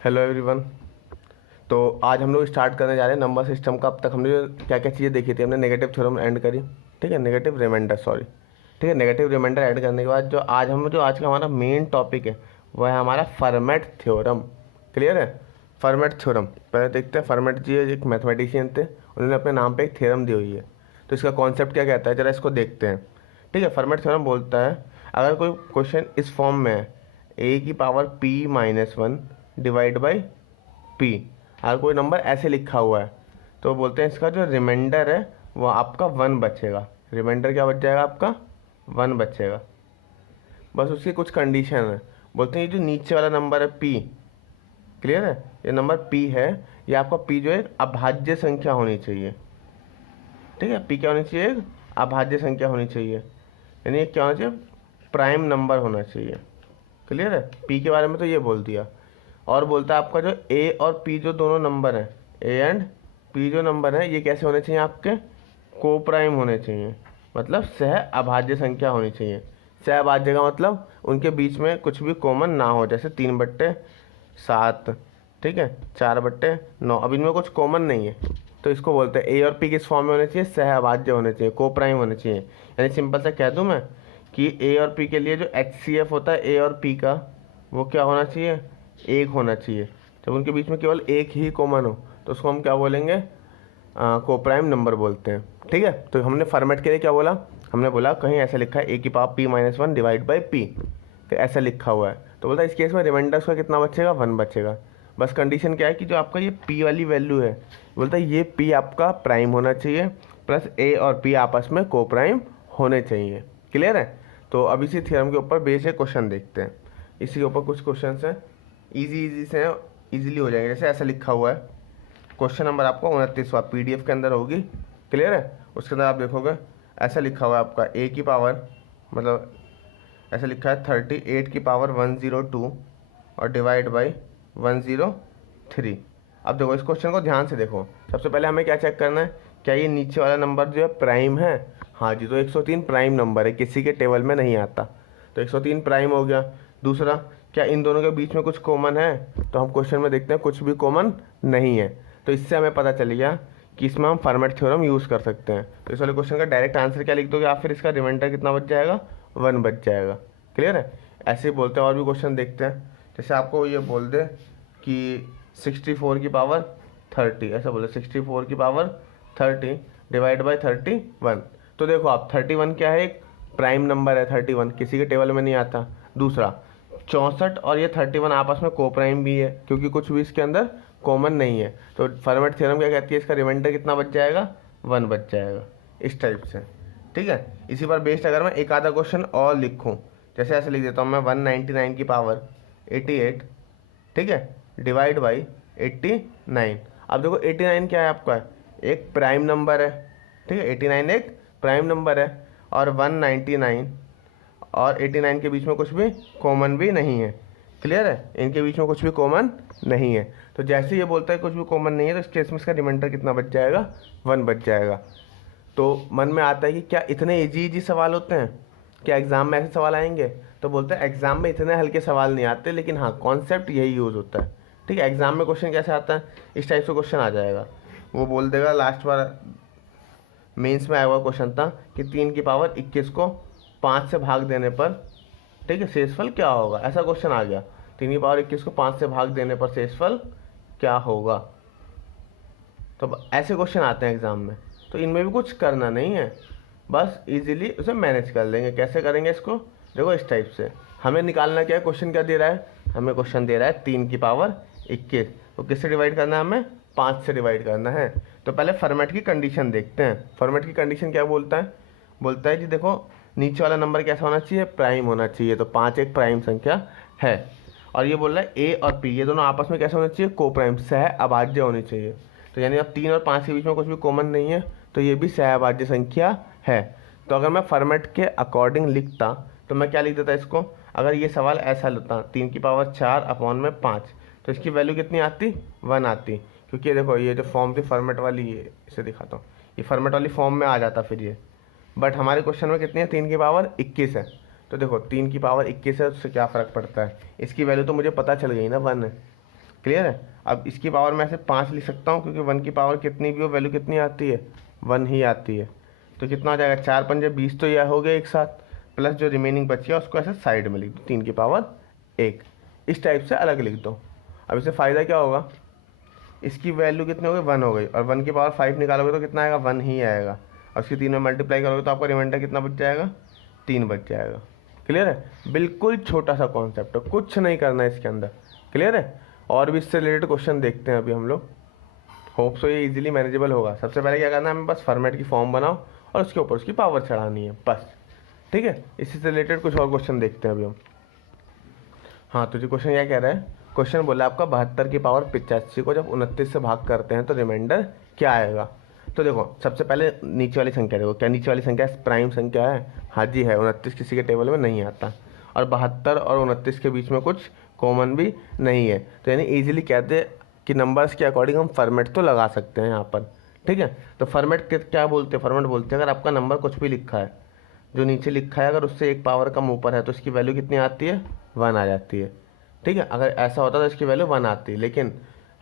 Hello everyone. तो आज हम लोग स्टार्ट करने जा रहे हैं नंबर सिस्टम का। अब तक हमने जो क्या क्या चीज़ें देखी थी, हमने नेगेटिव थ्योरम एंड करी, ठीक है, नेगेटिव रिमाइंडर, सॉरी, ठीक है। नेगेटिव रिमाइंडर ऐड करने के बाद जो आज का हमारा मेन टॉपिक है वो है हमारा फर्मेट थ्योरम। क्लियर है? फर्मेट थ्योरम पहले देखते हैं। फर्मेट जी एक मैथमेटिशियन थे, उन्होंने अपने नाम पे एक थ्योरम दी हुई है। तो इसका कॉन्सेप्ट क्या कहता है, जरा इसको देखते हैं। ठीक है, फर्मेट थ्योरम बोलता है अगर कोई क्वेश्चन इस फॉर्म में है, ए की power p minus one divide by P, अगर कोई नंबर ऐसे लिखा हुआ है तो बोलते हैं इसका जो रिमाइंडर है वो आपका वन बचेगा। रिमाइंडर क्या बच जाएगा? आपका वन बचेगा। बस उसकी कुछ कंडीशन है। बोलते हैं ये जो नीचे वाला नंबर है पी, क्लियर है, ये नंबर पी है, ये आपका पी जो है अभाज्य संख्या होनी चाहिए। ठीक है, पी क्या होनी चाहिए? एक अभाज्य संख्या होनी चाहिए, यानी ये क्या होना चाहिए? प्राइम नंबर होना चाहिए। क्लियर है? पी के बारे में तो ये बोल दिया। और बोलता है आपका जो ए और पी जो दोनों नंबर हैं, ए एंड पी जो नंबर है ये कैसे होने चाहिए? आपके को प्राइम होने चाहिए, मतलब सह अभाज्य संख्या होनी चाहिए। सह अभाज्य का मतलब उनके बीच में कुछ भी कॉमन ना हो, जैसे 3/7, ठीक है, 4/9, अब इनमें कुछ कॉमन नहीं है तो इसको बोलते हैं ए और पी किस फॉर्म में होने चाहिए? सह अभाज्य होने चाहिए, को प्राइम होने चाहिए। यानी सिंपल सा कह दूं मैं कि ए और पी के लिए जो HCF होता है ए और पी का, वो क्या होना चाहिए? एक होना चाहिए। जब उनके बीच में केवल एक ही कॉमन हो तो उसको हम क्या बोलेंगे? को प्राइम नंबर बोलते हैं। ठीक है, तो हमने फॉर्मेट के लिए क्या बोला? हमने बोला कहीं ऐसा लिखा है ए की power p minus one divide by P, तो ऐसा लिखा हुआ है तो बोलता है इस केस में रिमाइंडर उसका कितना बचेगा? वन बचेगा। बस कंडीशन क्या है कि जो आपका ये p वाली वैल्यू है, बोलता है ये p आपका प्राइम होना चाहिए प्लस a और p आपस में को प्राइम होने चाहिए। क्लियर है? तो अब इसी थ्योरम के ऊपर बेस है क्वेश्चन देखते हैं। इसी के ऊपर कुछ क्वेश्चन हैं, इजी से हैं, इजीली हो जाएंगे। जैसे ऐसा लिखा हुआ है, क्वेश्चन नंबर आपका 29वां PDF के अंदर होगी। क्लियर है? उसके अंदर आप देखोगे ऐसा लिखा हुआ है आपका ए की पावर, मतलब ऐसा लिखा है 38 की पावर 102 और डिवाइड बाई 103। अब देखो इस क्वेश्चन को ध्यान से देखो। सबसे पहले हमें क्या चेक करना है, क्या ये नीचे वाला नंबर जो है प्राइम है? हाँ जी, तो 103 प्राइम नंबर है, किसी के टेबल में नहीं आता, तो 103 प्राइम हो गया। दूसरा, क्या इन दोनों के बीच में कुछ कॉमन है? तो हम क्वेश्चन में देखते हैं कुछ भी कॉमन नहीं है, तो इससे हमें पता चल गया कि इसमें हम फॉर्मेट थ्योरम यूज़ कर सकते हैं। तो इस वाले क्वेश्चन का डायरेक्ट आंसर क्या लिख दोगे आप? फिर इसका रिमाइंडर कितना बच जाएगा? वन बच जाएगा। क्लियर है? ऐसे ही बोलते हैं, और भी क्वेश्चन देखते हैं। जैसे आपको ये बोल दे कि 64 की पावर 30, ऐसा बोले 64 की पावर 30 डिवाइड बाई 31, तो देखो आप 31 क्या है? एक प्राइम नंबर है 31, किसी के टेबल में नहीं आता। दूसरा, 64 और ये 31 आपस में को प्राइम भी है, क्योंकि कुछ भी इसके अंदर कॉमन नहीं है। तो फॉर्मेट थ्योरम क्या कहती है? इसका रिमाइंडर कितना बच जाएगा? वन बच जाएगा। इस टाइप से, ठीक है। इसी पर बेस्ड अगर मैं एक आधा क्वेश्चन और लिखूं, जैसे ऐसे लिख देता हूँ मैं 199 की पावर 88, ठीक है, डिवाइड बाई 89। अब देखो 89 क्या है आपका? एक प्राइम नंबर है, ठीक है, 89 एक प्राइम नंबर है, और 199 और 89 के बीच में कुछ भी कॉमन भी नहीं है। क्लियर है? इनके बीच में कुछ भी कॉमन नहीं है। तो जैसे ये बोलता है कुछ भी कॉमन नहीं है, तो इस केस में इसका रिमाइंडर कितना बच जाएगा? वन बच जाएगा। तो मन में आता है कि क्या इतने इजी सवाल होते हैं? क्या एग्ज़ाम में ऐसे सवाल आएंगे? तो बोलते हैं एग्ज़ाम में इतने हल्के सवाल नहीं आते, लेकिन हाँ कॉन्सेप्ट यही यूज़ होता है। ठीक है, एग्ज़ाम में क्वेश्चन कैसे आता है? इस टाइप से क्वेश्चन आ जाएगा। वो बोल देगा, लास्ट बार मेंस में आया हुआ क्वेश्चन था कि 3 की पावर 21 को 5 से भाग देने पर, ठीक है, शेषफल क्या होगा? ऐसा क्वेश्चन आ गया, 3 की पावर 21 को 5 से भाग देने पर शेषफल क्या होगा? तो ऐसे क्वेश्चन आते हैं एग्ज़ाम में। तो इनमें भी कुछ करना नहीं है, बस इजीली उसे मैनेज कर लेंगे। कैसे करेंगे इसको? देखो इस टाइप से हमें निकालना क्या है। क्वेश्चन क्या दे रहा है? हमें क्वेश्चन दे रहा है 3 की पावर 21, तो किससे डिवाइड करना है? हमें 5 से डिवाइड करना है। तो पहले फॉर्मेट की कंडीशन देखते हैं। फॉर्मेट की कंडीशन क्या बोलता है? बोलता है जी देखो, नीचे वाला नंबर कैसा होना चाहिए? प्राइम होना चाहिए। तो 5 एक प्राइम संख्या है, और ये बोल रहा है ए और पी ये दोनों आपस में कैसे होना चाहिए? को प्राइम, सह अभाज्य होनी चाहिए। तो यानी अब 3 और 5 के बीच में कुछ भी कॉमन नहीं है, तो ये भी सह अभाज्य संख्या है। तो अगर मैं फॉर्मेट के अकॉर्डिंग लिखता तो मैं क्या लिख देता इसको? अगर ये सवाल ऐसा लेता 3 की पावर 4 अपॉन में 5, तो इसकी वैल्यू कितनी आती? 1 आती। क्योंकि देखो ये जो फॉर्म थी फॉर्मेट वाली, ये इसे दिखाता हूँ, ये फॉर्मेट वाली फॉर्म में आ जाता फिर ये। बट हमारे क्वेश्चन में कितनी है? 3 की पावर 21 है। तो देखो 3 की पावर 21 है, उससे क्या फ़र्क पड़ता है? इसकी वैल्यू तो मुझे पता चल गई ना, 1 है। क्लियर है। अब इसकी पावर मैं ऐसे 5 लिख सकता हूँ, क्योंकि 1 की पावर कितनी भी हो वैल्यू कितनी आती है, 1 ही आती है। तो कितना हो जाएगा, 4 पंजे 20 तो यह हो गया एक साथ, प्लस जो रिमेनिंग बच गया उसको ऐसे साइड में लिख दो, 3 की पावर 1, इस टाइप से अलग लिख दो। अब इससे फ़ायदा क्या होगा, इसकी वैल्यू कितनी हो गई, 1 हो गई, और 1 की पावर 5 निकालोगे तो कितना आएगा, 1 ही आएगा। और उसकी 3 में मल्टीप्लाई करोगे तो आपका रिमाइंडर कितना बच जाएगा, 3 बच जाएगा। क्लियर है, बिल्कुल छोटा सा कॉन्सेप्ट है, कुछ नहीं करना है इसके अंदर। क्लियर है। और भी इससे रिलेटेड क्वेश्चन देखते हैं अभी हम लोग, होप सो ये इजीली मैनेजेबल होगा। सबसे पहले क्या करना है, हमें बस फॉर्मेट की फॉर्म बनाओ और उसके ऊपर उसकी पावर चढ़ानी है बस। ठीक है, इसी से रिलेटेड कुछ और क्वेश्चन देखते हैं अभी हम। हाँ, तो जो क्वेश्चन क्या कह रहा है, क्वेश्चन बोला आपका 72 की पावर 85 को जब 29 से भाग करते हैं तो रिमाइंडर क्या आएगा। तो देखो सबसे पहले नीचे वाली संख्या देखो, क्या नीचे वाली संख्या प्राइम संख्या है, हाँ जी है, 29 किसी के टेबल में नहीं आता, और 72 और 29 के बीच में कुछ कॉमन भी नहीं है। तो यानी ईजिली कहते कि नंबर्स के अकॉर्डिंग हम फॉर्मेट तो लगा सकते हैं यहाँ पर। ठीक है, तो फॉर्मेट क्या बोलते हैं, फॉर्मेट बोलते हैं अगर आपका नंबर कुछ भी लिखा है, जो नीचे लिखा है अगर उससे एक पावर कम ऊपर है तो इसकी वैल्यू कितनी आती है, 1 आ जाती है। ठीक है, अगर ऐसा होता तो इसकी वैल्यू 1 आती है, लेकिन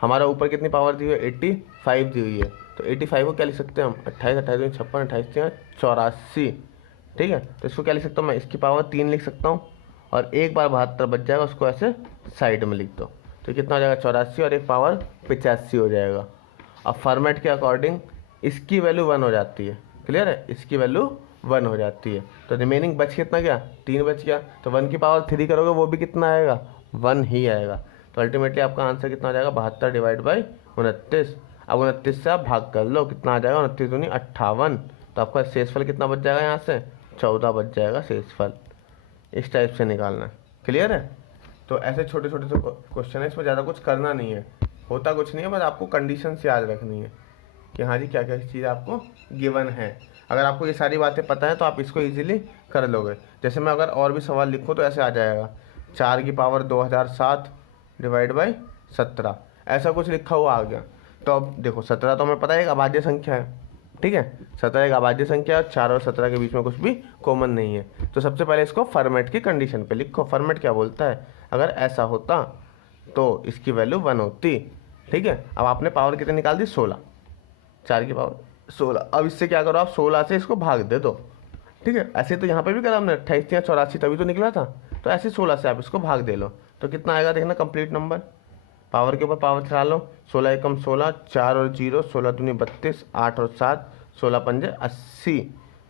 हमारा ऊपर कितनी पावर दी हुई है, 85 दी हुई है। तो 85 को क्या लिख सकते हैं हम, 28 28 56 28 84। ठीक है, तो इसको क्या लिख सकता हूँ मैं, इसकी पावर 3 लिख सकता हूँ, और एक बार 72 बच जाएगा, उसको ऐसे साइड में लिख दो, तो कितना हो जाएगा 84 और एक पावर 85 हो जाएगा। अब फॉर्मेट के अकॉर्डिंग इसकी वैल्यू 1 हो जाती है। क्लियर है, इसकी वैल्यू 1 हो जाती है, तो रिमेनिंग बच कितना गया, 3 बच गया। तो 1 की पावर 3 करोगे वो भी कितना आएगा, 1 ही आएगा। तो अल्टीमेटली आपका आंसर कितना आ जाएगा, 72 डिवाइड बाई 29। अब 29 से आप भाग कर लो, कितना आ जाएगा, 29 दूनी 58। तो आपका शेषफल कितना बच जाएगा, यहाँ से 14 बच जाएगा शेषफल। इस टाइप से निकालना है। क्लियर है। तो ऐसे छोटे छोटे से क्वेश्चन है, इसमें ज़्यादा कुछ करना नहीं है, होता कुछ नहीं है, बस आपको कंडीशंस याद रखनी है कि हाँ जी क्या क्या चीज़ आपको गिवन है। अगर आपको ये सारी बातें पता है तो आप इसको इजीली कर लोगे। जैसे मैं अगर और भी सवाल लिखूँ तो ऐसे आ जाएगा, 4 की पावर 2007 डिवाइड बाई 17, ऐसा कुछ लिखा हुआ आ गया। तो अब देखो 17 तो हमें पता है एक अभाज्य संख्या है। ठीक है, 17 एक अभाज्य संख्या है, 4 और 17 के बीच में कुछ भी कॉमन नहीं है। तो सबसे पहले इसको फॉर्मेट की कंडीशन पे लिखो। फॉर्मेट क्या बोलता है, अगर ऐसा होता तो इसकी वैल्यू 1 होती। ठीक है, अब आपने पावर कितने निकाल दी, 16, 4 की पावर 16। अब इससे क्या करो आप, 16 से इसको भाग दे दो। ठीक है, ऐसे तो यहाँ पे भी करा हमने, 28 या 84 तभी तो निकला था। तो ऐसे 16 से आप इसको भाग दे लो, तो कितना आएगा देखना, कंप्लीट नंबर, पावर के ऊपर पावर चढ़ा लो, 16 एकम 16, 4 और 0, 16 दूनी 32, 8 और 7, 16 पंजे 80,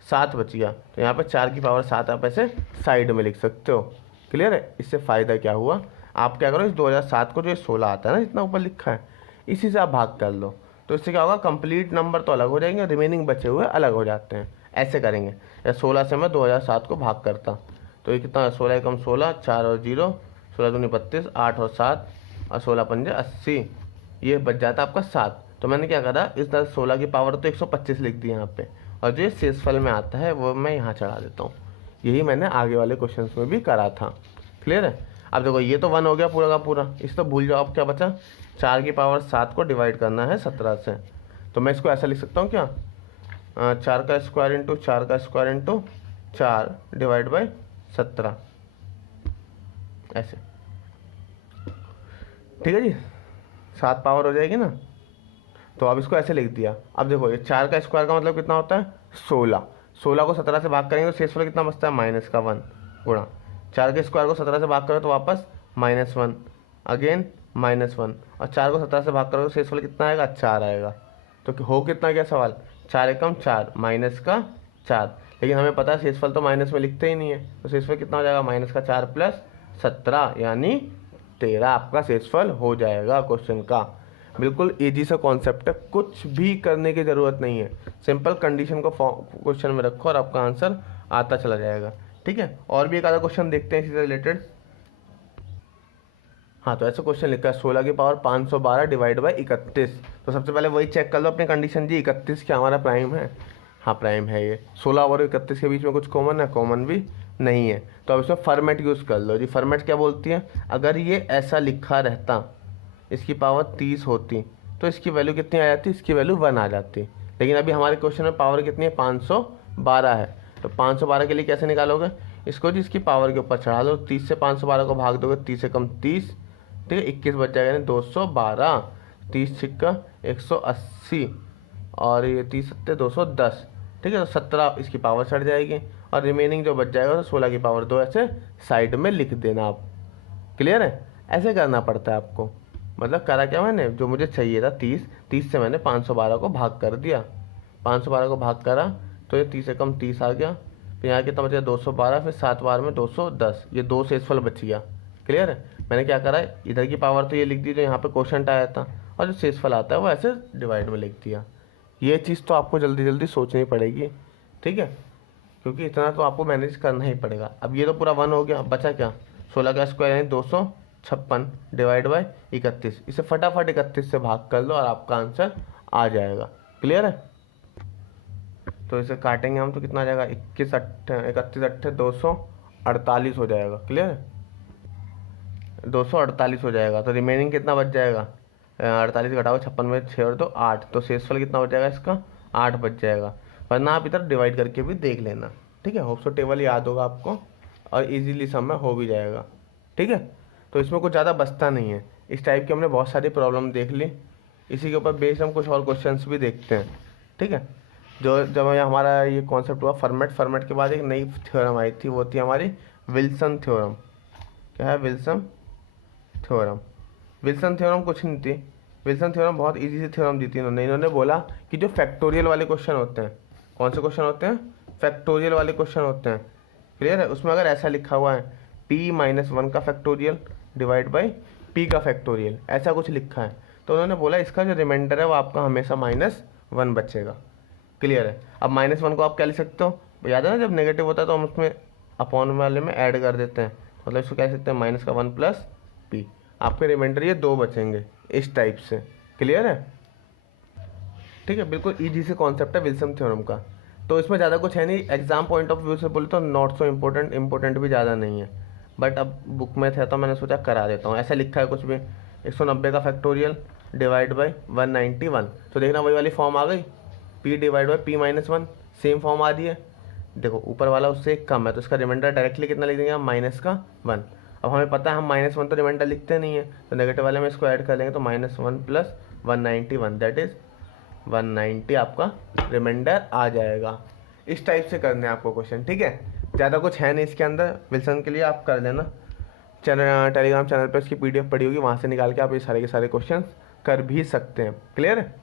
7 बच गया। तो यहाँ पे 4 की पावर 7 आप ऐसे साइड में लिख सकते हो। क्लियर है। इससे फ़ायदा क्या हुआ, आप क्या करो, इस 2007 को जो 16 आता है ना जितना ऊपर लिखा है, इसी से आप भाग कर लो। तो इससे क्या होगा, कंप्लीट नंबर तो अलग हो जाएंगे, रिमेनिंग बचे हुए अलग हो जाते हैं। ऐसे करेंगे, या 16 से मैं 2007 को भाग करता, तो ये कितना है, 16 एकम 16, 4 और 0, 16 दूनी 32, 8 और 7 और 16 पंजे 80, ये बच जाता है आपका 7। तो मैंने क्या करा, इस तरह 16 की पावर तो 125 लिख दी यहाँ पे, और जो शेषफल में आता है वो मैं यहाँ चढ़ा देता हूँ। यही मैंने आगे वाले क्वेश्चन में भी करा था। क्लियर है। अब देखो ये तो 1 हो गया पूरा का पूरा, इस तो भूल जाओ। अब क्या बचा, 4 की पावर 7 को डिवाइड करना है 17 से। तो मैं इसको ऐसा लिख सकता हूँ क्या, 4 का स्क्वायर इंटू 4 का स्क्वायर इंटू 4 डिवाइड बाई 17, ऐसे। ठीक है जी, 7 पावर हो जाएगी ना। तो अब इसको ऐसे लिख दिया। अब देखो ये 4 का स्क्वायर का मतलब कितना होता है, 16। 16 को 17 से भाग करेंगे तो शेषफल कितना बचता है, -1 गुणा 4 के स्क्वायर को 17 से भाग करो तो वापस -1, अगेन -1, और 4 को 17 से भाग करो तो शेषफल कितना आएगा, 4 आएगा। तो हो कितना गया सवाल, 4 एकम 4 माइनस का 4, लेकिन हमें पता है शेषफल तो माइनस में लिखते ही नहीं है, तो शेषफल कितना हो जाएगा, -4 प्लस 17 यानी 13 आपका शेषफल हो जाएगा क्वेश्चन का। बिल्कुल इजी सा कॉन्सेप्ट है, कुछ भी करने की ज़रूरत नहीं है, सिंपल कंडीशन को क्वेश्चन में रखो और आपका आंसर आता चला जाएगा। ठीक है, और भी एक आधा क्वेश्चन देखते हैं इसी से रिलेटेड। हाँ, तो ऐसा क्वेश्चन लिखा है, 16 की पावर 512 डिवाइड बाई 31। तो सबसे पहले वही चेक कर लो अपनी कंडीशन जी, 31 क्या हमारा प्राइम है, हाँ प्राइम है ये। 16 और 31 के बीच में कुछ कॉमन है, कॉमन भी नहीं है। तो अब इसमें फॉर्मेट यूज़ कर लो जी। फॉर्मेट क्या बोलती है, अगर ये ऐसा लिखा रहता, इसकी पावर 30 होती तो इसकी वैल्यू कितनी आ जाती, इसकी वैल्यू 1 आ जाती। लेकिन अभी हमारे क्वेश्चन में पावर कितनी है, 512 है। तो 512 के लिए कैसे निकालोगे, इसको जी इसकी पावर के ऊपर चढ़ा लो, 30 से 512 को भाग दोगे, 30 से कम 30, ठीक है, 21 बच जाएगा यानी 212, 30 छिक्का 180 और ये 30 सत्ते 210। ठीक है, तो 17 इसकी पावर चढ़ जाएगी और रिमेनिंग जो बच जाएगा तो 16 की पावर 2 ऐसे साइड में लिख देना आप। क्लियर है, ऐसे करना पड़ता है आपको। मतलब करा क्या मैंने, जो मुझे चाहिए था 30 से मैंने 512 को भाग कर दिया, 512 को भाग करा तो ये 30 से कम 30 आ गया, फिर यहाँ कितना बचा 212, फिर 7 बार में 210, ये 2 शेषफल बच गया। क्लियर है, मैंने क्या करा इधर की पावर तो ये लिख दी जो यहाँ पे क्वेश्चन आया था, और जो शेषफल आता है वो ऐसे डिवाइड में लिख दिया। ये चीज़ तो आपको जल्दी जल्दी सोचनी पड़ेगी, ठीक है, क्योंकि इतना तो आपको मैनेज करना ही पड़ेगा। अब ये तो पूरा 1 हो गया, बचा क्या 16 का स्क्वायर यानी 256 डिवाइड बाई 31, इसे फटाफट 31 से भाग कर लो और आपका आंसर आ जाएगा। क्लियर है, तो इसे काटेंगे हम तो कितना आ जाएगा 31 अट्ठे 248 हो जाएगा। क्लियर है, 248 हो जाएगा, तो रिमेनिंग कितना बच जाएगा 48 घटाओ 56 में 6 और 2 8, तो शेषफल कितना बच जाएगा इसका 8 बच जाएगा। वरना आप इधर डिवाइड करके भी देख लेना, ठीक है, होप सो टेबल याद होगा आपको और इजीली सम में हो भी जाएगा। ठीक है, तो इसमें कुछ ज़्यादा बचता नहीं है। इस टाइप की हमने बहुत सारी प्रॉब्लम देख ली, इसी के ऊपर बेस्ड हम कुछ और क्वेश्चंस भी देखते हैं। ठीक है, जो जब हमारा ये कॉन्सेप्ट हुआ फॉर्मेट के बाद एक नई थ्योरम आई थी, वो थी हमारी विल्सन थ्योरम। क्या है विल्सन थ्योरम? विल्सन थ्योरम कुछ नहीं थी, विल्सन थ्योरम बहुत इजी सी थ्योरम दी थी इन्होंने बोला कि जो फैक्टोरियल वाले क्वेश्चन होते हैं, कौन से क्वेश्चन होते हैं, फैक्टोरियल वाले क्वेश्चन होते हैं। क्लियर है, उसमें अगर ऐसा लिखा हुआ है p-1 का फैक्टोरियल डिवाइड बाई p का फैक्टोरियल, ऐसा कुछ लिखा है, तो उन्होंने बोला इसका जो रिमाइंडर है वो आपका हमेशा -1 बचेगा। क्लियर है, अब -1 को आप क्या लिख सकते हो, याद है ना जब नेगेटिव होता है तो हम उसमें अपॉन वाले में ऐड कर देते हैं, मतलब इसको क्या लिख सकते हैं माइनस का 1 प्लस p, आपके रिमाइंडर ये 2 बचेंगे इस टाइप से। क्लियर है, ठीक है, बिल्कुल इजी से कॉन्सेप्ट है विल्सन थ्योरम का। तो इसमें ज़्यादा कुछ है नहीं, एग्जाम पॉइंट ऑफ व्यू से बोले तो नॉट सो इम्पोर्टेंट भी ज़्यादा नहीं है, बट अब बुक में था तो मैंने सोचा करा देता हूँ। ऐसा लिखा है कुछ भी 190 का फैक्टोरियल डिवाइड बाई 191, तो देखना वही वाली फॉर्म आ गई, p divide by p-1 same form आ रही है। देखो ऊपर वाला उससे एक कम है तो इसका रिमाइंडर डायरेक्टली कितना लिख देंगे हम -1। अब हमें पता है हम -1 तो रिमाइंडर लिखते नहीं है, तो नेगेटिव वाले में इसको ऐड कर लेंगे तो -1 प्लस 191 दैट इज़ 190 आपका रिमाइंडर आ जाएगा। इस टाइप से करने हैं आपको क्वेश्चन। ठीक है, ज़्यादा कुछ है नहीं इसके अंदर, विल्सन के लिए आप कर लेना। चैनल टेलीग्राम चैनल पर इसकी PDF पड़ी होगी, वहाँ से निकाल के आप ये सारे के सारे क्वेश्चन कर भी सकते हैं। क्लियर है,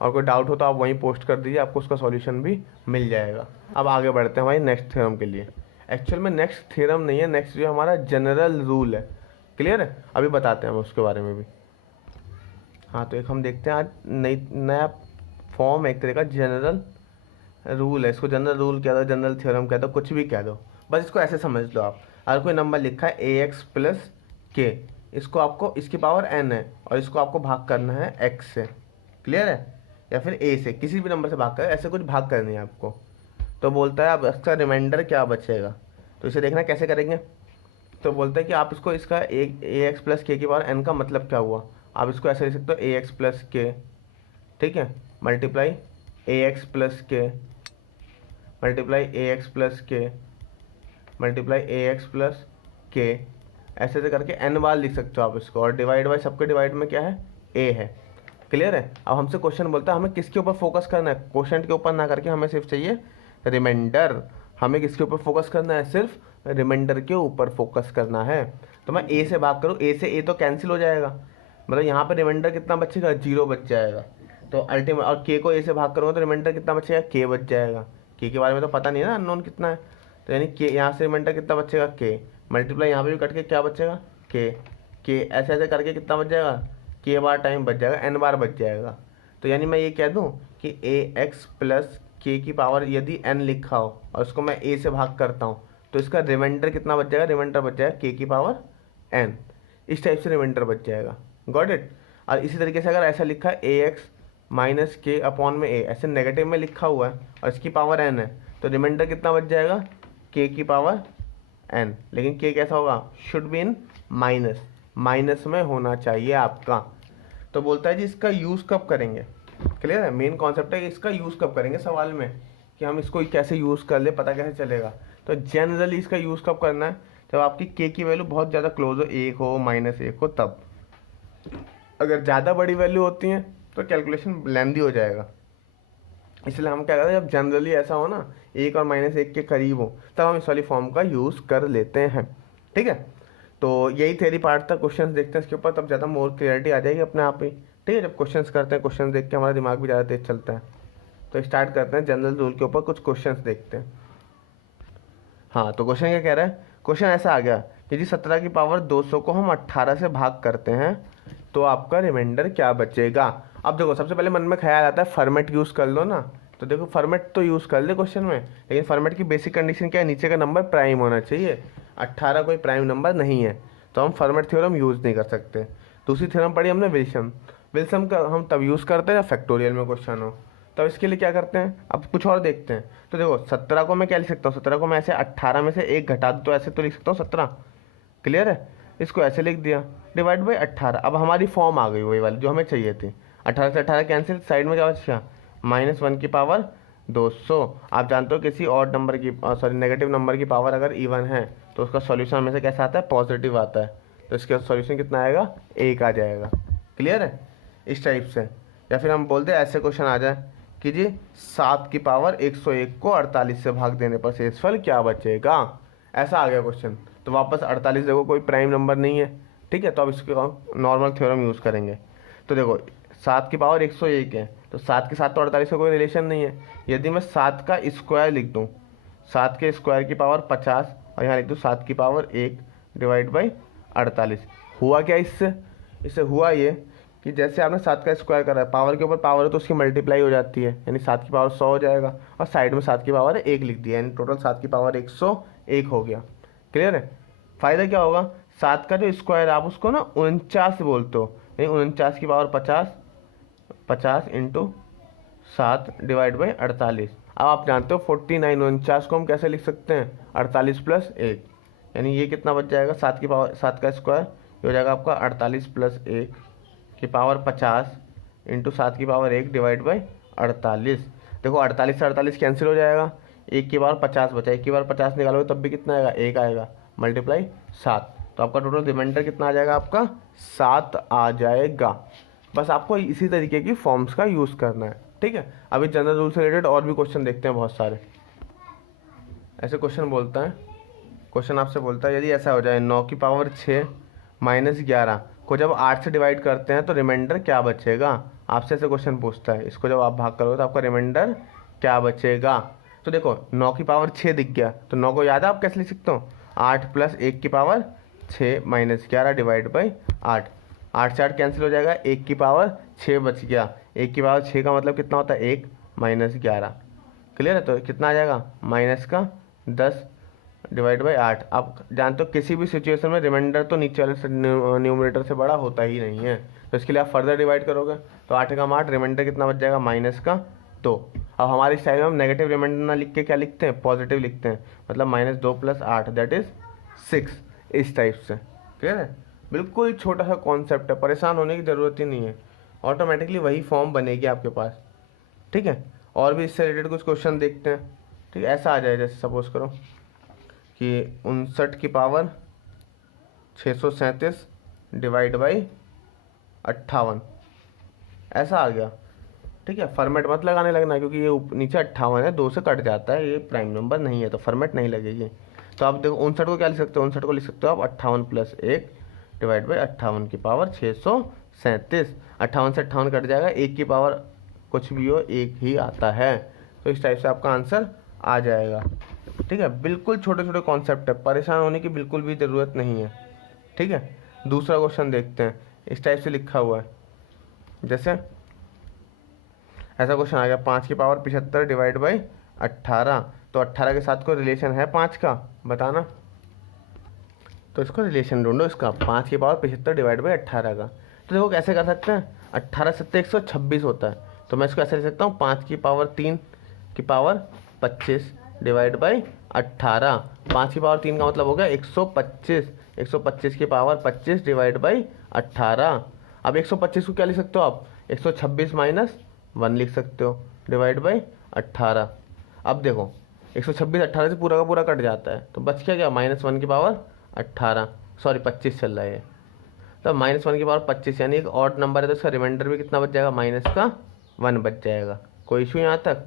और कोई डाउट हो तो आप वहीं पोस्ट कर दीजिए, आपको उसका सॉल्यूशन भी मिल जाएगा। अब आगे बढ़ते हैं हमारी नेक्स्ट थ्योरम के लिए। एक्चुअल में नेक्स्ट थ्योरम नहीं है, नेक्स्ट जो हमारा जनरल रूल है। क्लियर है, अभी बताते हैं हम उसके बारे में भी। हाँ, तो एक हम देखते हैं आज नया फॉर्म एक तरह का जनरल रूल है। इसको जनरल रूल कह दो, जनरल थ्योरम कह दो, कुछ भी कह दो, बस इसको ऐसे समझ लो आप। अगर कोई नंबर लिखा है ax प्लस k, इसको आपको इसकी पावर n है और इसको आपको भाग करना है x से। क्लियर है, या फिर a से, किसी भी नंबर से भाग कर, ऐसे कुछ भाग करनी है आपको। तो बोलता है अब इसका रिमाइंडर क्या बचेगा, तो इसे देखना कैसे करेंगे। तो बोलता है कि आप इसको इसका ax प्लस के की पावर n का मतलब क्या हुआ, आप इसको ऐसे लिख सकते हो ax प्लस के, ठीक है, मल्टीप्लाई ax प्लस के मल्टीप्लाई ax प्लस के मल्टीप्लाई ax प्लस के, ऐसे से करके n बार लिख सकते हो आप इसको, और डिवाइड बाई सबके डिवाइड में क्या है a है। क्लियर है, अब हमसे क्वेश्चन बोलता है हमें किसके ऊपर फोकस करना है, क्वेश्चन के ऊपर ना करके हमें सिर्फ चाहिए रिमाइंडर। हमें किसके ऊपर फोकस करना है, सिर्फ रिमाइंडर के ऊपर फोकस करना है। तो मैं a से भाग करूँ, a से a तो कैंसिल हो जाएगा, मतलब यहाँ पर रिमाइंडर कितना बचेगा 0 बच जाएगा। तो अल्टीमेट, और k को a से भाग करूँगा तो रिमाइंडर कितना बचेगा k बच जाएगा। k के बारे में तो पता नहीं है ना, अननोन कितना है, तो यानी k यहाँ से रिमाइंडर कितना बचेगा k, मल्टीप्लाई यहाँ पे भी कट के क्या बचेगा k ऐसे ऐसे करके कितना बच जाएगा k बार टाइम बच जाएगा, n बार बच जाएगा। तो यानी मैं ये कह दूँ कि ax प्लस k की पावर यदि n लिखा हो और उसको मैं a से भाग करता हूँ तो इसका रिमाइंडर कितना बच जाएगा, रिमाइंडर बच जाएगा k की पावर n। इस टाइप से रिमाइंडर बच जाएगा। Got it. और इसी तरीके से अगर ऐसा लिखा है ax माइनस के अपॉन में a, ऐसे नेगेटिव में लिखा हुआ है और इसकी पावर n है, तो रिमाइंडर कितना बच जाएगा k की पावर n। लेकिन k कैसा होगा, शुड बी इन माइनस में होना चाहिए आपका। तो बोलता है जी इसका यूज़ कब करेंगे। क्लियर है, मेन कॉन्सेप्ट है कि इसका यूज़ कब करेंगे सवाल में, कि हम इसको कैसे यूज़ कर ले, पता कैसे चलेगा। तो जनरली इसका यूज़ कब करना है, जब आपकी k की वैल्यू बहुत ज़्यादा क्लोज हो, 1 हो -1 हो तब। अगर ज़्यादा बड़ी वैल्यू होती हैं तो कैलकुलेशन लेंदी हो जाएगा। इसलिए हम क्या करते हैं, जब जनरली ऐसा हो ना, 1 और -1 के करीब हो, तब हम इस वाली फॉर्म का यूज़ कर लेते हैं। ठीक है, तो यही थ्योरी पार्ट था। क्वेश्चंस देखते हैं इसके ऊपर, तब ज़्यादा मोर क्लियरिटी आ जाएगी अपने आप ही। ठीक है, जब क्वेश्चंस करते हैं, क्वेश्चन देख के हमारा दिमाग भी ज़्यादा तेज चलता है। तो स्टार्ट करते हैं, जनरल रूल के ऊपर कुछ क्वेश्चंस देखते हैं। हाँ, तो क्वेश्चन क्या कह रहा है, क्वेश्चन ऐसा आ गया कि जी 17 की पावर 200 को हम 18 से भाग करते हैं तो आपका रिमाइंडर क्या बचेगा। अब देखो, सबसे पहले मन में ख्याल आता है फॉर्मेट यूज़ कर लो ना। तो देखो, फॉर्मेट तो यूज़ कर ले क्वेश्चन में, लेकिन फॉर्मेट की बेसिक कंडीशन क्या है, नीचे का नंबर प्राइम होना चाहिए। 18 कोई प्राइम नंबर नहीं है, तो हम फॉर्मेट थ्योरम यूज़ नहीं कर सकते। दूसरी थ्योरम पढ़ी हमने विल्सन। विल्सन का हम तब यूज़ करते हैं जब फैक्टोरियल में क्वेश्चन हो। तब इसके लिए क्या करते हैं, अब कुछ और देखते हैं। तो देखो, 17 को मैं क्या लिख सकता हूँ, 17 को मैं ऐसे 18 में से 1 घटा दूँ तो ऐसे तो लिख सकता हूँ 17। क्लियर है, इसको ऐसे लिख दिया, डिवाइड बाई 18। अब हमारी फॉर्म आ गई वही वाली जो हमें चाहिए थी। 18 से 18 कैंसिल, साइड में क्या बचा, -1 की पावर 200। आप जानते हो किसी और नंबर की, सॉरी नेगेटिव नंबर की पावर अगर इवन है तो उसका सॉल्यूशन हमेशा कैसा आता है, पॉजिटिव आता है। तो इसका सॉल्यूशन कितना आएगा, 1 आ जाएगा। क्लियर है, इस टाइप से। या फिर हम बोलते हैं ऐसे क्वेश्चन आ जाए कि जी 7 की पावर 101 को 48 से भाग देने पर शेषफल क्या बचेगा। ऐसा आ गया क्वेश्चन, तो वापस 48 देखो कोई प्राइम नंबर नहीं है। ठीक है, तो अब इसको नॉर्मल थ्योरम यूज़ करेंगे। तो देखो, 7 की पावर 101 है, तो 7 के साथ तो 48 का कोई रिलेशन नहीं है। यदि मैं 7 का स्क्वायर लिख दूँ, 7 के स्क्वायर की पावर 50, और यहाँ लिख दूँ 7 की पावर 1 डिवाइड बाई 48, हुआ क्या इससे, इससे हुआ ये कि जैसे आपने 7 का स्क्वायर करा है, पावर के ऊपर पावर है तो उसकी मल्टीप्लाई हो जाती है, यानी 7 की पावर 100 हो जाएगा, और साइड में 7 की पावर 1 लिख दिया, यानी टोटल 7 की पावर 101 हो गया। क्लियर है, फ़ायदा क्या होगा, 7 का जो स्क्वायर आप उसको ना 49 बोलते हो, यानी 49 की पावर 50, 50 इंटू 7 डिवाइड बाई 48। अब आप जानते हो 49, 49 को हम कैसे लिख सकते हैं, 48 प्लस 1, यानी ये कितना बच जाएगा, 7 की पावर 7 का स्क्वायर, ये हो जाएगा आपका 48 प्लस 1 की पावर 50 इंटू 7 की पावर 1 डिवाइड बाई 48। देखो, 48 से 48 कैंसिल हो जाएगा, 1 की पावर 50 बचा, 1 की पावर 50 निकालोगे तब भी कितना आएगा, 1 आएगा, मल्टीप्लाई 7। तो आपका टोटल रिमाइंडर कितना आ जाएगा, आपका 7 आ जाएगा। बस आपको इसी तरीके की फॉर्म्स का यूज़ करना है। ठीक है, अभी जनरल रूल से रिलेटेड और भी क्वेश्चन देखते हैं बहुत सारे। ऐसे क्वेश्चन बोलता है, क्वेश्चन आपसे बोलता है यदि ऐसा हो जाए 9 की पावर 6 -11 को जब 8 से डिवाइड करते हैं तो रिमाइंडर क्या बचेगा। आपसे ऐसे क्वेश्चन पूछता है, इसको जब आप भाग करोगे तो आपका रिमाइंडर क्या बचेगा। तो देखो, 9 की पावर 6 दिख गया, तो 9 को याद है आप कैसे लिख सकते हो, 8 प्लस 1 की पावर 6 -11 डिवाइड बाई 8। 8 से 8 कैंसिल हो जाएगा, 1 की पावर 6 बच गया, 1 की पावर 6 का मतलब कितना होता है, 1 -11। क्लियर है, तो कितना आ जाएगा, माइनस का 10 डिवाइड बाई 8। आप जानते हो किसी भी सिचुएशन में रिमाइंडर तो नीचे वाले न्यूमरेटर से बड़ा होता ही नहीं है, तो इसके लिए आप फर्दर डिवाइड करोगे तो 8 का 8, रिमाइंडर कितना बच जाएगा, -2। अब हमारी स्टाइल में हम नेगेटिव रिमाइंडर ना लिख के क्या लिखते हैं, पॉजिटिव लिखते हैं, मतलब -2 + 8 दैट इज 6, इस टाइप से। क्लियर है, बिल्कुल छोटा सा कॉन्सेप्ट है, परेशान होने की ज़रूरत ही नहीं है, ऑटोमेटिकली वही फॉर्म बनेगी आपके पास। ठीक है, और भी इससे रिलेटेड कुछ क्वेश्चन देखते हैं। ठीक है, ऐसा आ जाए जैसे सपोज करो कि 59 की पावर 637 डिवाइड बाई 58, ऐसा आ गया। ठीक है, फॉर्मेट मत लगाने लगना, क्योंकि ये नीचे 58 है, 2 से कट जाता है, ये प्राइम नंबर नहीं है, तो फॉर्मेट नहीं लगेगी। तो आप देखो 59 को क्या लिख सकते हो, 59 को लिख सकते हो आप 58 + 1 डिवाइड बाई 58 की पावर 637। 58 से 58 कट जाएगा, 1 की पावर कुछ भी हो 1 ही आता है, तो इस टाइप से आपका आंसर आ जाएगा। ठीक है, बिल्कुल छोटे छोटे कॉन्सेप्ट है, परेशान होने की बिल्कुल भी ज़रूरत नहीं है। ठीक है, दूसरा क्वेश्चन देखते हैं, इस टाइप से लिखा हुआ है, जैसे ऐसा क्वेश्चन आ गया, 5 की पावर 75 डिवाइड बाई 18। तो 18 के साथ कोई रिलेशन है 5 का, बताना। तो इसको रिलेशन ढूंढो इसका, 5 की पावर 75 डिवाइड बाई 18 का। तो देखो कैसे कर सकते हैं, 18 7 126 होता है, तो मैं इसको ऐसे लिख सकता हूँ, 5 की पावर 3 की पावर 25 डिवाइड बाई 18। 5 की पावर 3 का मतलब हो गया 125, 125 की पावर 25 डिवाइड बाई 18। अब 125 को क्या लिख सकते हो आप, 126 - 1 लिख सकते हो डिवाइड बाई 18। अब देखो 126 18 से पूरा का पूरा कट जाता है, तो बच क्या गया, -1 की पावर 18, सॉरी 25 चल रहा है, तो -1 की पावर 25 यानी एक ऑड नंबर है तो इसका रिमाइंडर भी कितना बच जाएगा, -1 बच जाएगा। कोई इशू यहाँ तक?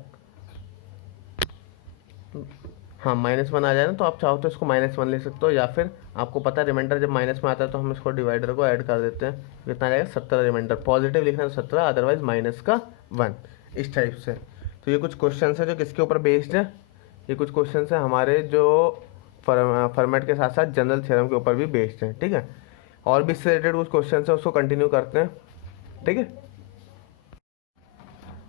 हाँ -1 आ जाए ना तो आप चाहो तो इसको -1 ले सकते हो, या फिर आपको पता है रिमाइंडर जब माइनस में आता है तो हम इसको डिवाइडर को ऐड कर देते हैं, कितना आएगा 17 रिमाइंडर। पॉजिटिव लिखना है तो 17, अदरवाइज -1 इस टाइप से। तो ये कुछ क्वेश्चन है जो किसके ऊपर बेस्ड है, ये कुछ क्वेश्चन है हमारे जो फॉर्मेट के साथ साथ जनरल थ्योरम के ऊपर भी बेस्ड है। ठीक है, और भी इससे रिलेटेड कुछ क्वेश्चन है उसको कंटिन्यू करते हैं। ठीक है,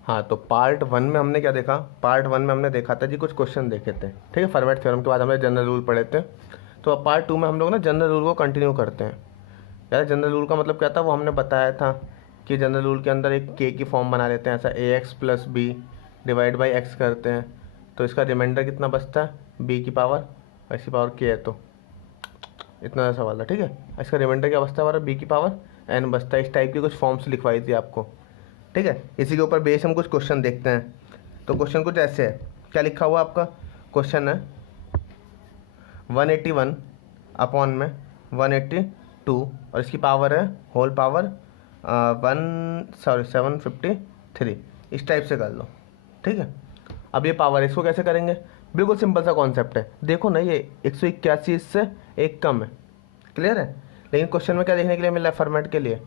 हाँ तो पार्ट 1 में हमने क्या देखा, पार्ट 1 में हमने देखा था जी कुछ क्वेश्चन देखे थे। ठीक है, फॉर्मेट थ्योरम के बाद हमने जनरल रूल पढ़े थे। तो अब पार्ट 2 में हम लोग ना जनरल रूल को कंटिन्यू करते हैं। यार जनरल रूल का मतलब क्या था वो हमने बताया था कि जनरल रूल के अंदर एक के की फॉर्म बना लेते हैं, ऐसा ax + b divide by x करते हैं तो इसका रिमाइंडर कितना बचता है, b की पावर, ऐसी पावर k है तो इतना सवाल था। ठीक है, इसका रिमाइंडर क्या बचता है हमारा, b की पावर n बचता है। इस टाइप की कुछ फॉर्म्स लिखवाई थी आपको। ठीक है, इसी के ऊपर बेस हम कुछ क्वेश्चन देखते हैं। तो क्वेश्चन कुछ ऐसे है, क्या लिखा हुआ आपका क्वेश्चन है 181 अपॉन में 182 और इसकी पावर है होल पावर 753, इस टाइप से कर लो। ठीक है, अब ये पावर इसको कैसे करेंगे, बिल्कुल सिंपल सा कॉन्सेप्ट है। देखो ना ये 181 इससे एक कम है, क्लियर है। लेकिन क्वेश्चन में क्या देखने के लिए मिला है, फॉर्मेट के लिए,